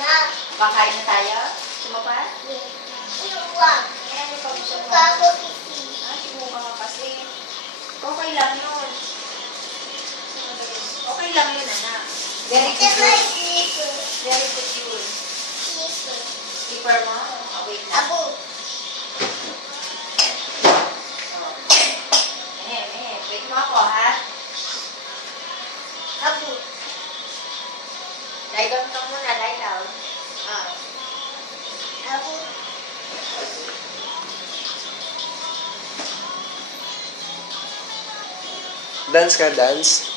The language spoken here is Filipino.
Makain na tayo? Sumapa? Sinuwag. Eh, ano pa gusto mo? Bago kisi. Sinuka ka kasi. Okay lang yun. Okay lang yun, anak. Very Ito good may yun. slipper. Very good yun. Slipper. Slipper mo? Oh, wait lang. Abo. Oh. Wait mo ako, ha? Abo. Lie down ka muna, lie down. Ah. Abo. Dance ka, dance.